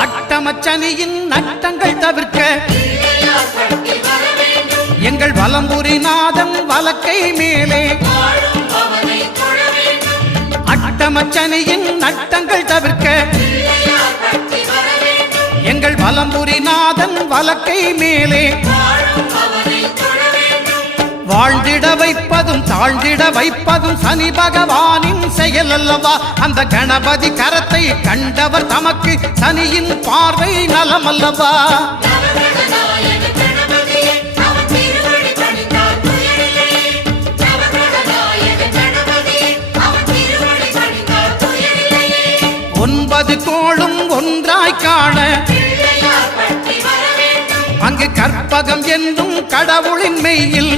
அட்டமச்சனியின் நட்டங்கள் தவிர்க்க எங்கள் வலம்புரிநாதன் வலக்கை மேலே அட்டமச்சனியின் நட்டங்கள் தவிர்க்க எங்கள் வலம்புரிநாதன் வலக்கை மேலே வாழ்ந்திட வைப்பதும் தாழ்ந்திட வைப்பதும் சனி பகவானின் செயல் அல்லவா அந்த கணபதி கரத்தை கண்டவர் தமக்கு சனியின் பார்வை நலம் அல்லவா ஒன்பது கோளும் ஒன்றாய் காண அங்கு கற்பகம் என்னும் கடவுளின் மெய்யில்